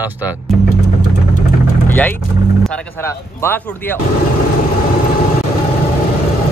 ना उस्ताद, यही सारा का सारा बाहर छोड़ दिया।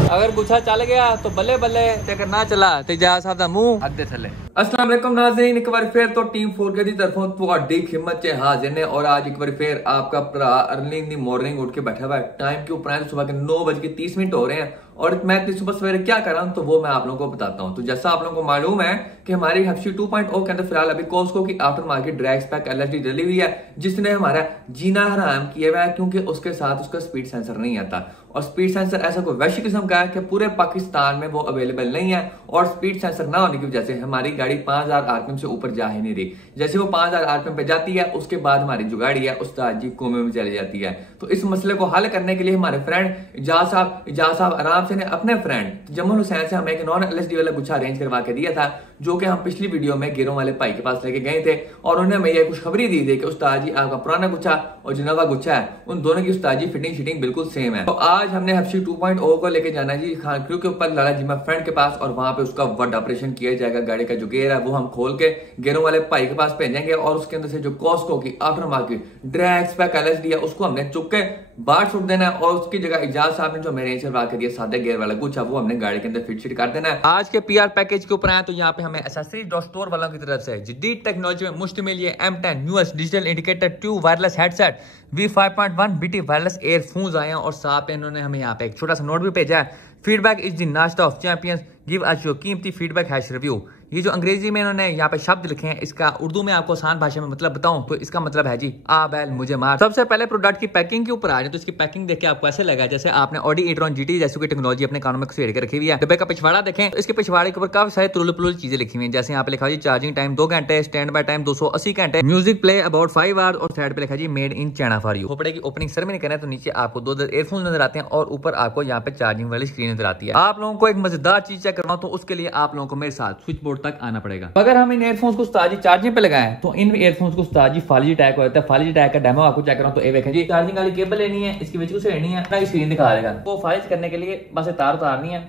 अगर गुच्छा चल गया तो बल्ले बल्ले, ते अगर ना चला तो जा साहब दा मुंह अद्धे थले। अस्सलाम वालेकुम नाज़रीन, एक बार फिर तो टीम 4K की तरफों तुहाडी खिदमत च हाजिर ने और आज एक बार फिर आपका भरा अर्ली इन दी मॉर्निंग उठ के बैठा हुआ है। टाइम के ऊपर सुबह के 9:30 हो रहे हैं और मैं इतनी सुबह सवेरे क्या कर रहा हूँ तो वो मैं आप लोगों को बताता हूँ। तो जैसा आप लोगों को मालूम है कि हमारी HFC 2.0 के अंदर फिलहाल अभी कॉस्को की aftermarket drag spec LSD डली हुई है, जिसने हमारा जीना हराम किया हुआ है क्योंकि उसके साथ उसका स्पीड सेंसर नहीं आता। और स्पीड सेंसर ऐसा कोई वैश्विक किस्म का है कि पूरे पाकिस्तान में वो अवेलेबल नहीं है और स्पीड सेंसर ना होने की वजह से हमारी गाड़ी 5000 RPM से ऊपर जा ही नहीं रही। जैसे वो 5000 RPM पे जाती है उसके बाद हमारी जो गाड़ी है उस्ताद जी कोमे में चली जाती है। तो इस मसले को हल करने के लिए हमारे फ्रेंड इजाज साहब आराम से ने अपने फ्रेंड जमल हुसैन से हमें एक नॉन LSD वाला गुच्छा अरेंज करवा के दिया था, जो कि हम पिछली वीडियो में गिरों वाले भाई के पास लेके गए थे और उन्होंने हमें यह खुशखबरी दी थी कि उस्ताद जी आपका पुराना गुच्छा और जो नवा गुच्छा है उन दोनों की उस्ताद जी फिटिंग बिल्कुल सेम है। तो आज हमने HFC 2.0 को लेके जाना जी खान क्रू के ऊपर लाला जिमा फ्रेंड के पास और वहां पे उसका वर्ड ऑपरेशन किया जाएगा। गाड़ी का जो गेयर है वो हम खोल के गेरों वाले भाई के पास भेजेंगे और उसके अंदर से जो कॉस्को की aftermarket drag spec LSD है उसको हमने चुक के बाहर छोड़ देना है और उसकी जगह इजाज साहब ने जो मेरे करवा के दिया सादे गेयर वाला गुच्छा वो हमने गाड़ी के अंदर फिट कर देना है। आज के PR पैकेज के ऊपर आए तो यहाँ पे हमें accessories.store वालों की तरफ से जदीद टेक्नोलॉजी में मुश्तमिल ये M10 US digital indicator tube wireless headset V5.1 BT wireless earphones आए हैं और साथ में इन्होंने हमें यहाँ पे एक छोटा सा नोट भी भेजा है, फीडबैक इज द नाश्ता of champions, give us your कीमती फीडबैक हैश रिव्यू। ये जो अंग्रेजी में इन्होंने यहाँ पे शब्द लिखे हैं इसका उर्दू में आपको आसान भाषा में मतलब बताऊं तो इसका मतलब है जी आ बैल मुझे मार। सबसे पहले प्रोडक्ट की पैकिंग के ऊपर आ जाए तो इसकी पैकिंग देख के आपको ऐसे लगा जैसे आपने ऑडी e-tron GT जैसी कोई टेक्नोलॉजी अपने कानों में घुसेड़ के रखी हुई है। डब्बे का पिछवाड़ा देखें तो इसके पिछवाड़े के ऊपर काफी सारे तुलुल चीजें लिखी हुई हैं, जैसे यहाँ पे लिखा है चार्जिंग टाइम 2 घंटे, स्टैंड बाय टाइम 280 घंटे, म्यूजिक प्ले अबाउट 5 आवर्स और साइड पे लिखा G made in China for you. खोपड़े की ओपनिंग सर में नहीं करना है तो नीचे आपको 2 एयरफोन नजर आते हैं और ऊपर आपको यहाँ पे चार्जिंग वाली स्क्रीन नजर आती है। आप लोगों को एक मजेदार चीज चेक करवाऊं तो उसके लिए आप लोगों को मेरे साथ स्विच बोर्ड तक आना पड़ेगा। अगर हम इन एयरफोन्स को उस्ताद जी चार्जिंग पे लगाएं तो इन एयरफोन्स को उस्ताद जी फालजी टैग हो जाता है। फालजी टैग का डेमो आपको चेक कराऊं तो ये देखें जी चार्जिंग वाली केबल लेनी है, इसकी वजह से लेनी है ना स्क्रीन दिखा देगा। वो फाइज करने के लिए बस तार उतारनी है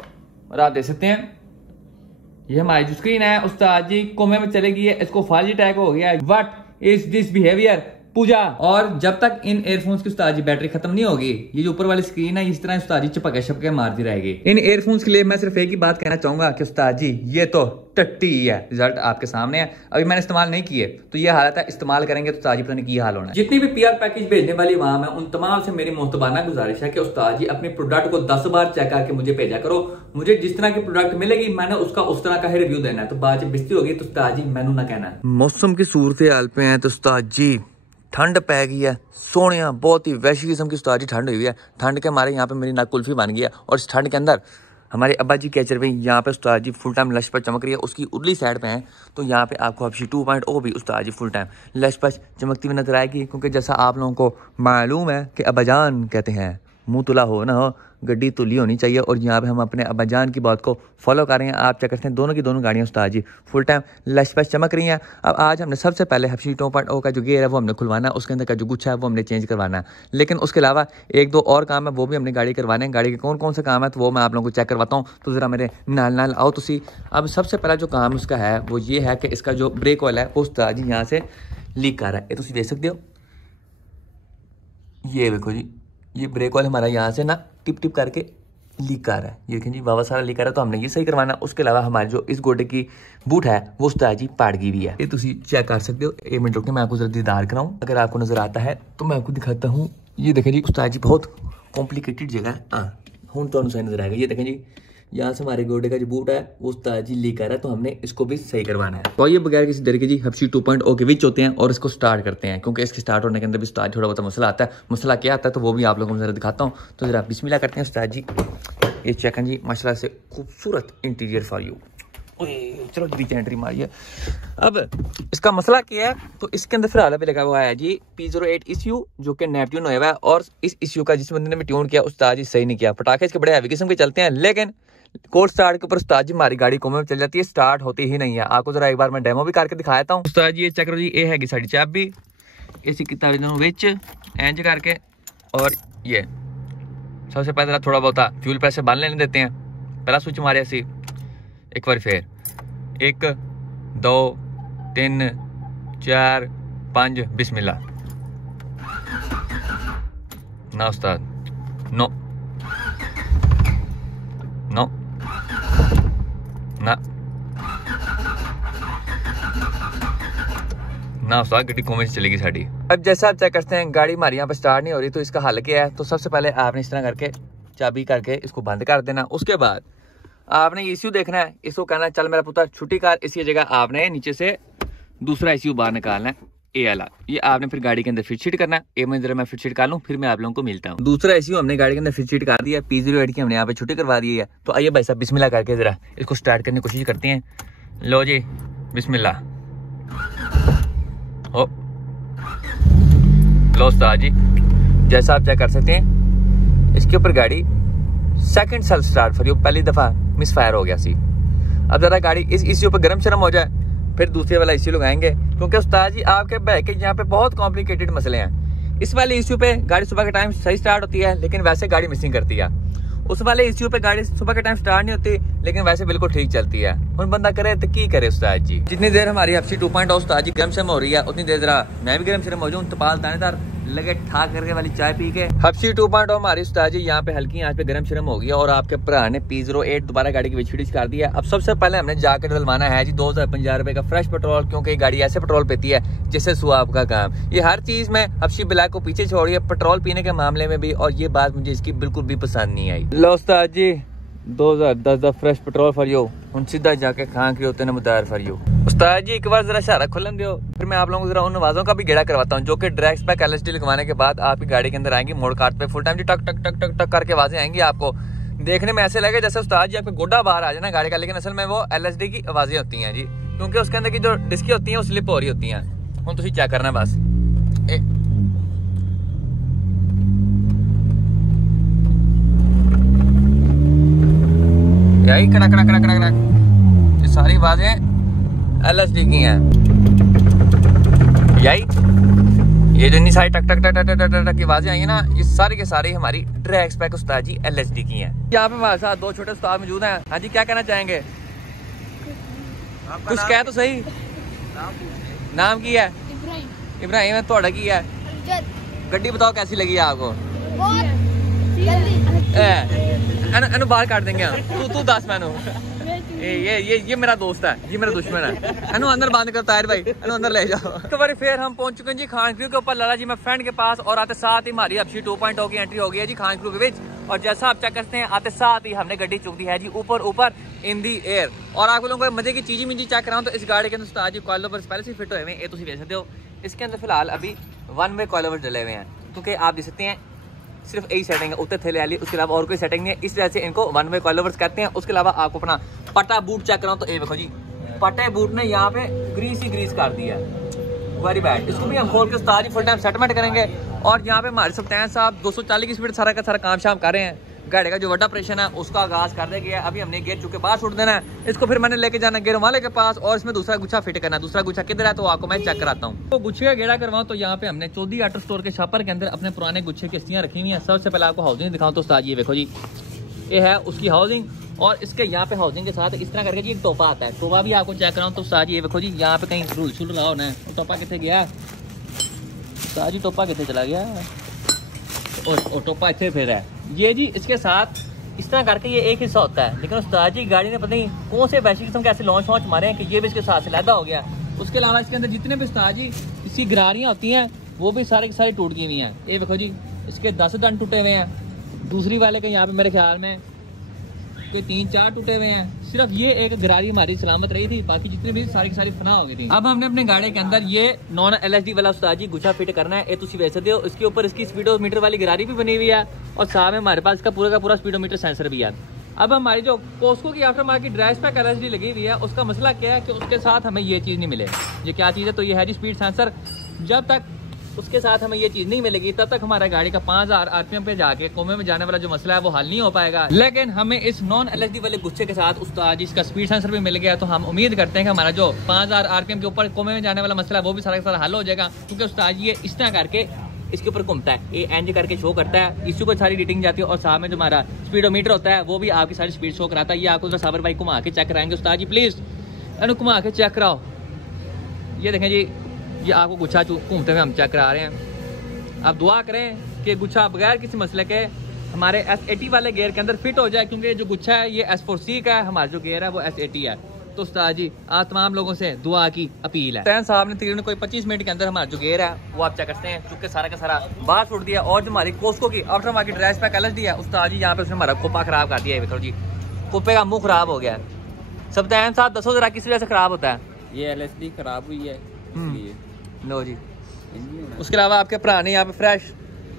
और आप देख सकते हैं ये हमारी जो स्क्रीन है उस्ताद जी कोमे में चलेगी है, इसको फालजी टैग हो गया है। व्हाट इज दिस बिहेवियर पूजा। और जब तक इन एयरफोन्स की उस्ताद जी बैटरी खत्म नहीं होगी ये जो ऊपर वाली स्क्रीन है इस तरह उस्ताद जी चपके शपके मारती रहेगी। इन एयरफोन्स के लिए मैं सिर्फ एक ही बात कहना चाहूंगा कि उस्ताद जी ये तो टट्टी है, रिजल्ट आपके सामने है। अभी मैंने इस्तेमाल नहीं किए तो ये हालत है, इस्तेमाल करेंगे तो उस्ताद जी पता नहीं क्या हाल होना है। जितनी भी PR पैकेज भेजने वाली वहां है उन तमाम से मेरी मोहतबाना गुजारिश है कि उस्ताद जी अपने प्रोडक्ट को 10 बार चेक करके मुझे भेजा करो। मुझे जिस तरह की प्रोडक्ट मिलेगी मैंने उसका उस तरह का ही रिव्यू देना है। तो बात जब बिस्ती होगी तो उस्ताद जी मैनू ना कहना। मौसम की सूरत हाल पे है तो उस्ताद जी ठंड पै गई है, सोने बहुत ही वैश्य किस्म की उस्ताद जी ठंड हुई है। ठंड के हमारे यहाँ पे मेरी नाक कुल्फी बन गई है और इस ठंड के अंदर हमारे अब्बा जी कैचर भाई यहाँ पे उस्ताद जी फुल टाइम लश पर चमक रही है, उसकी उर्ली साइड पे है तो यहाँ पे आपको HFC 2.0 भी उस्ताद जी फुल टाइम लश पर चमकती हुई नजर आएगी। क्योंकि जैसा आप लोगों को मालूम है कि अब्बाजान कहते हैं मुंह तुला हो ना हो गड्डी तुली होनी चाहिए और यहाँ पे हम अपने अब्बाजान की बात को फॉलो कर रहे हैं। आप चेक करते हैं दोनों की दोनों गाड़ियाँ उस्ताद जी फुल टाइम लश पश चमक रही हैं। अब आज हमने सबसे पहले HFC 2.0 का जो गेयर है वो हमने खुलवाना है, उसके अंदर का जो गुच्छा है वो हमने चेंज करवाना है। लेकिन उसके अलावा 1-2 और काम है वो भी हमने गाड़ी करवाने हैं। गाड़ी के कौन कौन से काम है तो वो मैं आप लोगों को चेक करवाता हूँ, तो ज़रा मेरे नाल आओ तुसी। अब सबसे पहला जो काम उसका है वो ये है कि इसका जो ब्रेक ऑयल है वो उस्ताद जी यहाँ से लीक कर रहा है, ये तुम देख सकते हो। ये देखो जी ये ब्रेक ऑयल हमारा यहाँ से ना टिप करके लीक कर रहा है, ये देखें जी वावा सारा लीक कर रहा है तो हमने ये सही करवाना। उसके अलावा हमारे जो इस गोडे की बूट है वो उस्ताद जी पाड़ गई भी है, ये तुम चेक कर सकते हो। 1 मिनट रुकने मैं आपको जरा दीदार कराऊं, अगर आपको नजर आता है तो मैं आपको दिखाता हूँ। ये देखें जी उस्ताद जी बहुत कॉम्प्लिकेटेड जगह है, हाँ हूँ तो सही नजर आएगा। ये देखें जी यहाँ से हमारे गोडे का जो बूट है वो उस्ताद जी लीक कर रहा है तो हमने इसको भी सही करवाना है। तो ये बगैर किसी डर के जी HFC 2.0 के विच होते हैं और इसको स्टार्ट करते हैं, क्योंकि इसके स्टार्ट होने के अंदर भी उस्ताद थोड़ा बहुत मसला आता है। मसला क्या आता है तो वो भी आप लोगों को जरा दिखाता हूँ। तो जरा बिस्मिल्लाह करते हैं उस्ताद जी। ये चेक जी माशाल्लाह से खूबसूरत इंटीरियर फॉर यू। चलो बीच एंट्री मारिए। अब इसका मसला क्या है तो इसके अंदर फिलहाल पे लगा हुआ है जी P08 इश्यू जो कि नेट ट्यून हुआ है और इस इश्यू का जिस बंदे ने भी ट्यून किया उस्ताद जी सही नहीं किया। पटाखे इसके बड़े हैवी किस्म के चलते हैं लेकिन कोल्ड स्टार्ट के ऊपर उस्ताद जी हमारी गाड़ी कोमे में चल जाती है, स्टार्ट होती ही नहीं है। आपको जरा एक बार मैं डेमो भी करके दिखाता हूँ। उस्ताद जी ये चेक करो जी ये है साड़ी चाबी इसी किताब विच इंज करके और ये सबसे पहले थोड़ा बहुत फ्यूल पैसे बांध लेने देते हैं। पहला स्विच मारे ऐसी एक बार फिर 1 2 3 4 5 बिस्मिल्लाह। ना उस्ताद, नो नो ना ना उस्ताद, गड्डी कोमे से चलेगी साड़ी। अब जैसा आप चेक करते हैं गाड़ी हमारी यहाँ पे स्टार्ट नहीं हो रही, तो इसका हल क्या है? तो सबसे पहले आपने इस तरह करके चाबी करके इसको बंद कर देना। उसके बाद आपने ईसीयू देखना है, इसको कहना है चल मेरा पुत्र छुट्टी कार। इसी जगह आपने नीचे से दूसरा ईसीयू बाहर निकालना है, ए वाला। ये आपने फिर गाड़ी के अंदर फिट शीट करना है। ए में जरा मैं फिट शीट कर लूँ, फिर मैं आप लोगों को मिलता हूँ। दूसरा ईसीयू हमने गाड़ी के अंदर फिट शीट कर दिया, P08 की हमने यहाँ पे छुट्टी करवा दी है। तो आइए भाई साहब बिस्मिल्लाह करके जरा इसको स्टार्ट करने की कोशिश करते हैं। लो जी बिस्मिल्लाह। ओ लो उस्ताद जी, जैसा आप चेक कर सकते हैं इसके ऊपर गाड़ी second self start for you, पहली दफा मिस फायर हो गया सी। अब जरा गाड़ी इस इश्यू पे गरम शरम हो जाए, फिर दूसरे वाला इश्यू लगाएंगे, क्योंकि उस्ताद जी आपके बैक के यहाँ पे बहुत कॉम्प्लिकेटेड मसले हैं। इस वाले इश्यू पे गाड़ी सुबह के टाइम सही स्टार्ट होती है, लेकिन वैसे गाड़ी मिसिंग करती है। उस वाले इश्यू पे गाड़ी सुबह के टाइम स्टार्ट नहीं होती, लेकिन वैसे बिल्कुल ठीक चलती है। हम बंदा करे तो की करे उस्ताद जी। जितनी देर हमारी हफ्सी 2.0 उस्ताद जी गरम शरम हो रही है, उतनी देर जरा मैं भी गरम शरम हो जाऊँ। तपाल दानेदार लगे ठाक करके वाली चाय पी के हफ्सी 2.0 हमारी उस्ताद जी यहाँ पे हल्की आंच पे गरम शरम हो गया, और आपके भरा ने P08 दोबारा गाड़ी की विच कर दिया। अब सबसे पहले हमने जाकर डलवाना है जी 2050 रुपए का फ्रेश पेट्रोल, क्योंकि गाड़ी ऐसे पेट्रोल पीती है जिससे सुहाब का काम। ये हर चीज में हफ्सी ब्लैक को पीछे छोड़ी है, पेट्रोल पीने के मामले में भी, और ये बात मुझे इसकी बिल्कुल भी पसंद नहीं आई। लो उस्ताद जी 2010 का फ्रेश पेट्रोल फॉर यू, हम सीधा जाके खां के होते नमदार फॉर यू। उस्ताद जी एक बार जरा इशारा खुलन दो, फिर मैं आप लोगों को जरा उन नवाजों का भी गेड़ा करवाता हूँ, जो कि ड्रैग स्पेक LSD लगवाने के बाद आपकी गाड़ी के अंदर आएंगी मोड़ काट पे फुल टाइम जी टक टक टक टक टक करके आवाजें आएंगी। आपको देखने में ऐसे लगे जैसे उस्ताद जी आपके गोड्डा बाहर आ जाए ना गाड़ी का, लेकिन असल में वो LSD की आवाजें होती हैं जी, क्योंकि उसके अंदर की जो डिस्की होती है वो स्लिप हो रही होती है। हम तुम क्या करना बस यही कड़क कड़क कड़क कड़क, ये सारी आवाजें LSD की हैं। यही ये जो इतनी सारी टक टक टक टक टक टक की आवाजें आई है ना, ये सारी के सारी हमारी ड्रैग स्पेक उस्ताद जी LSD की हैं। यहाँ पे हमारे साथ दो छोटे उस्ताद मौजूद हैं। हाँ जी क्या कहना चाहेंगे? कुछ कह तो सही। नाम की है? इब्राहिम है। थोड़ा की है? गड्डी बताओ कैसी लगी है आपको? अनु बाहर काट देंगे हम। तू दस मैनू ये मेरा दोस्त है, ये मेरा दुश्मन है। अनु अंदर बंद कर ताहिर भाई, अनु अंदर ले जाओ। एक बार फिर हम पहुंच चुके हैं जी खान क्रू के ऊपर लाला जी मैं फ्रेंड के पास, और आते साथ ही हमारी हफ्सी 2.0 की एंट्री हो गई है जी खान क्रू के बीच। और जैसा आप चेक करते हैं आते साथ ही हमने गड्डी चुक दी है जी ऊपर ऊपर इन दी एयर। और आप लोगों को मजे की चीज मुझे चेक कराऊं तो इस गाड़ी के अंदर उस्ताद जी कॉइल ओवर्स पहले से फिट हुए हैं, ये तुम देख सकते हो। इसके अंदर फिलहाल अभी 1 वे कॉइल ओवर्स डले हुए हैं, क्योंकि आप देख सकते हैं सिर्फ यही सेटिंग है उत्तर थैले वाली, उसके अलावा और कोई सेटिंग नहीं है। इस वजह से इनको 1 वे कॉइल ओवर्स कहते हैं। उसके अलावा आपको अपना पटा बूट चेक कराऊं तो ये देखो जी, पटे बूट ने यहाँ पे ग्रीस ही ग्रीस कर दिया है, वेरी बैड। इसको भी हम खोल के उस्ताद जी फुल टाइम सेटलमेंट करेंगे। और यहाँ पे हमारे सुल्तान साहब 240 की स्पीड सारा का सारा काम शाम कर रहे हैं। गाड़ी का जो बड़ा ऑपरेशन है उसका आगाज कर दे गया। अभी हमने गेट चुके बाहर छोड़ देना है, इसको फिर मैंने लेके जाना गेयर वाले के पास, और इसमें दूसरा गुच्छा फिट करना। दूसरा गुच्छा किधर है तो आपको मैं चेक कराता हूँ। तो गुच्छे का गेड़ा करवाऊँ तो यहाँ पे हमने चौधरी ऑटो स्टोर के शॉपर के अंदर अपने पुराने गुच्छे की किस्तियाँ रखी हुई हैं। सबसे पहले आपको हाउसिंग दिखाऊँ तो उस्ताद जी देखो जी, ये है उसकी हाउसिंग, और इसके यहाँ पे हाउसिंग के साथ इस तरह करके जी एक टोपा आता है। टोपा भी आपको चेक कराऊँ तो उस्ताद जी ये देखो जी, यहाँ पे कहीं रूल छुल रहा होना है। वो टोपा कितने गया उस्ताद जी? टोपा कितने चला गया? और टोपा इतने फिर है ये जी। इसके साथ इस तरह करके ये एक हिस्सा होता है, लेकिन उस्ताद जी गाड़ी ने पता नहीं कौन से वैसी किस्म के ऐसे लॉन्च वॉन्च मारे हैं कि ये भी इसके साथ से लैदा हो गया। उसके अलावा इसके अंदर जितने भी उस्ताद जी इसकी गरारियाँ होती हैं वो भी सारी की सारी टूट गई हुई हैं। ये देखो जी, इसके 10 दंड टूटे हुए हैं। दूसरी वाले के यहाँ पे मेरे ख्याल में कोई 3-4 टूटे हुए हैं। सिर्फ ये एक गरारी हमारी सलामत रही थी, बाकी जितनी भी सारी की सारी फना हो गई थी। अब हमने अपने गाड़ी के अंदर ये नॉन LSD वाला उस्ताद जी गुच्छा फिट करना है। ये तुम देख सकते हो, इसके ऊपर इसकी स्पीडोमीटर वाली गरारी भी बनी हुई है, और साथ में हमारे पास इसका पूरा का पूरा स्पीडोमीटर सेंसर भी है। अब हमारी जो कोस्को की aftermarket drive spec LSD लगी हुई है, उसका मसला क्या है कि उसके साथ हमें ये चीज़ नहीं मिले। ये क्या चीज़ है? तो ये है जी स्पीड सेंसर। जब तक उसके साथ हमें ये चीज नहीं मिलेगी तब तक हमारा गाड़ी का 5000 RPM पे जाके कोमे में जाने वाला जो मसला है वो हल नहीं हो पाएगा। लेकिन हमें इस नॉन LSD वाले गुच्छे के साथ उस्ताद जी इसका स्पीड सेंसर भी मिल गया, तो हम उम्मीद करते हैं कि हमारा जो 5000 RPM के ऊपर कोमे में जाने वाला मसला है वो भी सारा का सारा हल हो जाएगा। क्योंकि उस्ताद जी ये इस तरह करके इसके ऊपर घूमता है, ये एंज करके शो करता है, इसके ऊपर सारी रेटिंग जाती है, और साथ में जो हमारा स्पीडोमीटर होता है वो भी आपकी सारी स्पीड शो कराता है। ये आपको साबर भाई घुमा के चेक कराएंगे उस्ताद जी, प्लीज अनु घुमा के चेक कराओ। ये देखें जी, ये आपको गुच्छा घूमते हुए हम चेक करा रहे हैं। आप दुआ करें कि गुच्छा बगैर किसी मसले के हमारे S80 वाले गियर के अंदर फिट हो जाए, क्योंकि जो गुच्छा है ये S4C का है, हमारा जो गियर है वो S80 है। तो उस्ताद जी आज तमाम लोगों से दुआ की अपील है। तैन साहब ने तकरीबन कोई 25 मिनट के अंदर हमारा जो गियर है वो आप चेक करते हैं, चूंकि सारा का सारा बाहर छोड़ दिया। और जो हमारी कोस्को की after market dress pack LSD है उस्ताद जी यहाँ पे उसने हमारा कोपा खराब कर दिया है। देखो जी कोपे का मुंह खराब हो गया है। सब तैन साहब दसो जरा किस वजह से खराब होता है? ये LSD खराब हुई है इसलिए। लो जी, उसके अलावा आपके भरा ने यहाँ पे फ्रेश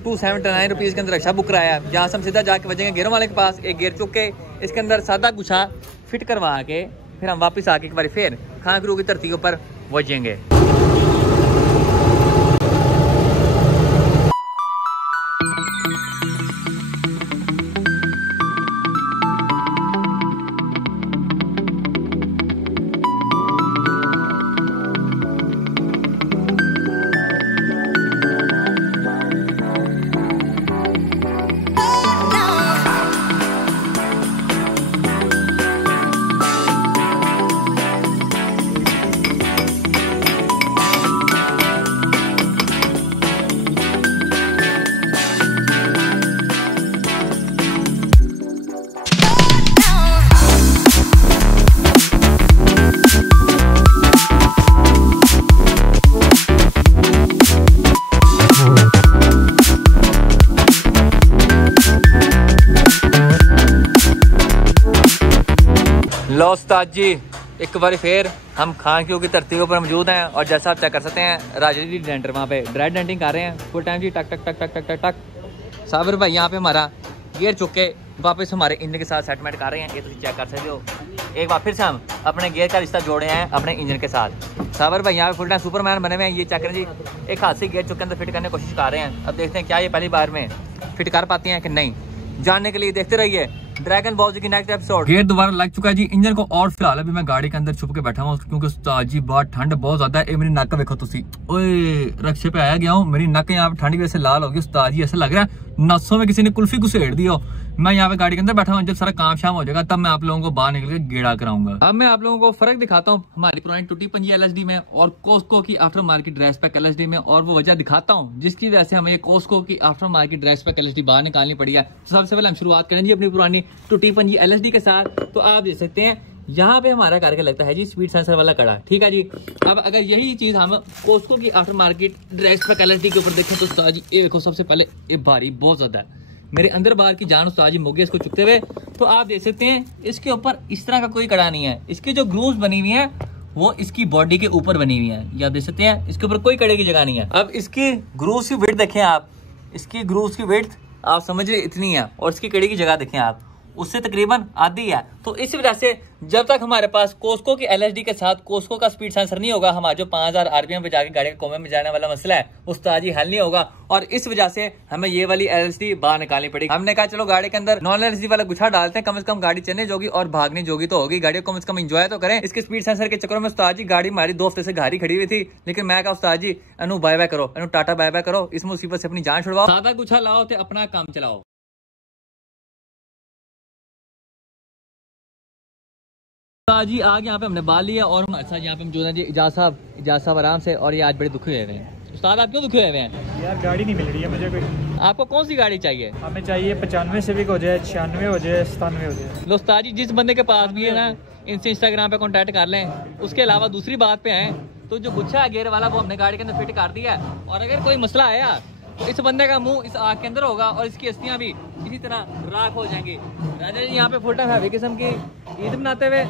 279 रुपीज़ के अंदर रक्षा बुक कराया है, जहाँ से हम सीधा जाके बजेंगे गियरों वाले के पास। एक गियर चुक के इसके अंदर सादा गुच्छा फिट करवा के फिर हम वापस आके एक बार फिर खां गुरु की धरती के ऊपर बजेंगे। लो उस्ताद जी एक बार फिर हम खां की धरती के ऊपर मौजूद हैं और जैसा आप चेक कर सकते हैं राजा जी डेंटर वहाँ पे ड्राई डेंटिंग कर रहे हैं फुल टाइम जी। टक टक टक टक टक टक टक साबिर भाई यहाँ पे हमारा गियर चुक के वापस हमारे इंजन के साथ सेटमेंट कर रहे हैं। ये तो चेक कर सकते हो। एक बार फिर से हम अपने गियर का रिश्ता जोड़े हैं अपने इंजन के साथ। साबिर भाई यहाँ पे फुल टाइम सुपरमैन बने हुए हैं। ये चेक करें जी, एक हाथ से गियर चुक के अंदर फिट करने की कोशिश कर रहे हैं। अब देखते हैं क्या ये पहली बार में फिट कर पाते हैं कि नहीं। जानने के लिए देखते रहिए ड्रैगन बॉल जी की नेक्स्ट एपिसोड। गियर दोबारा लग चुका है जी इंजन को। और फिलहाल अभी मैं गाड़ी के अंदर छुप के बैठा हूँ क्योंकि उस्ताद जी बाहर ठंड बहुत ज्यादा है। मेरी नक देखो तुसी, ओए रक्षे पे आया गया हूँ, मेरी नक यहाँ पे ठंड की वजह से लाल होगी। उस्ताद जी ऐसा लग रहा है नसों में किसी ने कुल्फी घुसेड़ दी हो। मैं यहाँ पे गाड़ी के अंदर बैठा हूँ, जब सारा काम शाम हो जाएगा तब मैं आप लोगों को बाहर निकल के गेड़ा कराऊंगा। अब मैं आप लोगों को फर्क दिखाता हूँ हमारी पुरानी टूटी पंजी LSD में और कोस्को की after market dress pack LSD में, और वो वजह दिखाता हूँ जिसकी वजह से हमें कोस्को की after market dress pack LSD बाहर निकालनी पड़ी है। तो सबसे पहले हम शुरुआत करें जी अपनी पुरानी टूटी पंजी LSD के साथ। तो आप देख सकते हैं यहाँ पे हमारा करके लगता है जी स्पीड सेंसर वाला कड़ा, ठीक है जी। अब अगर यही चीज हम कोस्को की after market dress pack LSD के ऊपर देखें तो उस्ताद जी ये देखो, सबसे पहले ये भारी बहुत ज्यादा है, मेरे अंदर बाहर की जान उस्ताद जी मुगे इसको चुकते हुए। तो आप देख सकते हैं इसके ऊपर इस तरह का कोई कड़ा नहीं है। इसकी जो ग्रूव्स बनी हुई है वो इसकी बॉडी के ऊपर बनी हुई है। ये आप देख सकते हैं इसके ऊपर कोई कड़े की जगह नहीं है। अब इसकी ग्रूव्स की विड्थ देखें आप, इसकी ग्रूव्स की विड्थ आप समझ रहे इतनी है और इसकी कड़े की जगह देखें आप उससे तकरीबन आधी है। तो इस वजह से जब तक हमारे पास कोस्को की LSD के साथ कोस्को का स्पीड सेंसर नहीं होगा, हमारा जो 5000 RPM पे जाके गाड़ी के कोमे में जाने वाला मसला है उस्ताद जी हल नहीं होगा। और इस वजह से हमें ये वाली LSD बाहर निकालनी पड़ेगी। हमने कहा चलो गाड़ी के अंदर नॉन LSD वाला गुच्छा डालते हैं, कम से कम गाड़ी चलने जोगी और भागने जोगी तो होगी, गाड़ी को कम से कम इंजॉय तो करें। इसके स्पीड सेंसर के चक्कर में उस्ताद जी गाड़ी हमारी 2 हफ्ते से गाड़ी खड़ी हुई थी, लेकिन मैं कहा उस्ताद जी अनु बाय बाय करो, अनु टाटा बाय बाय करो, इस मुसीबत से अपनी जान छुड़वाओ, सादा गुच्छा लाओ तो अपना काम चलाओ। जी आगे यहाँ पे हमने बाल लिया और हमारे साथ यहाँ पे मौजूद है जी इजाज साहब आराम से। और ये आज बड़े दुखी हुए हैं। उस्ताद आप क्यों दुखी हुए हैं? यार गाड़ी नहीं मिल रही है मुझे कोई। आपको कौन सी गाड़ी चाहिए? हमें चाहिए 95 सिविक हो जाए, 96 हो जाए, 97 हो जाए। लो उस्ताद जी जिस बंदे के पास भी है ना इनसे इंस्टाग्राम पे कांटेक्ट कर लें। उसके अलावा दूसरी बात पे आए तो जो गुच्छा है गियर वाला वो हमने गाड़ी के अंदर फिट कर दिया है। और अगर कोई मसला आया तो इस बंदे का मुंह इस आग के अंदर होगा और इसकी अस्थियां भी इसी तरह राख हो जाएंगी। राजा जी यहाँ पे फुल टाइम हैवी किस्म की ईद मनाते हुए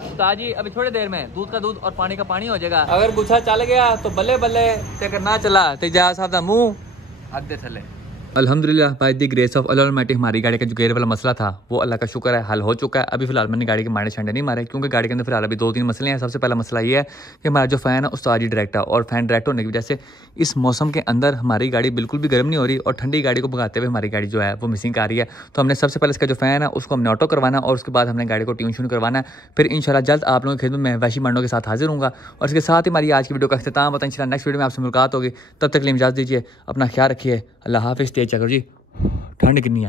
उस्ताद जी अभी थोड़ी देर में दूध का दूध और पानी का पानी हो जाएगा। अगर गुच्छा चल गया तो बल्ले बल्ले, ते ना चला तो इजाज साहब दा मुंह अद्धे थले। अल्हम्दुलिल्लाह by the grace of Allah almighty हमारी गाड़ी का जो गियर वाला मसला था वो अल्लाह का शुक्र है हल हो चुका है। अभी फिलहाल मैंने गाड़ी के मारने छंडे नहीं मारे क्योंकि गाड़ी के अंदर फिलहाल अभी 2-3 मसले हैं। सबसे पहला मसला ये है कि हमारा जो फ़ैन है उस्ताद जी डायरेक्ट है और फ़ैन डायरेक्ट होने की वजह से इस मौसम के अंदर हमारी गाड़ी बिल्कुल भी गर्म नहीं हो रही और ठंडी गाड़ी को भगाते हुए हमारी गाड़ी जो है वो मिसिंग आ रही है। तो हमने सबसे पहले इसका जो फ़ैन है उसको हमने ऑटो करवाना और उसके बाद हमने गाड़ी को ट्यून श्यून करवाना है। फिर इंशाल्लाह जल्द आप लोगों की खिदमत में वैशी मंडों के साथ हाजिर होगा और इसके साथ ही हमारी आज की वीडियो का अख्ताम होता है। इंशाल्लाह नेक्स्ट वीडियो में आपसे मुलाकात होगी, तब तक के लिए इजाज़त दीजिए, अपना ख्याल रखिए, अल्लाह हाफिज़। तेज चक्कर जी ठंड कितनी है।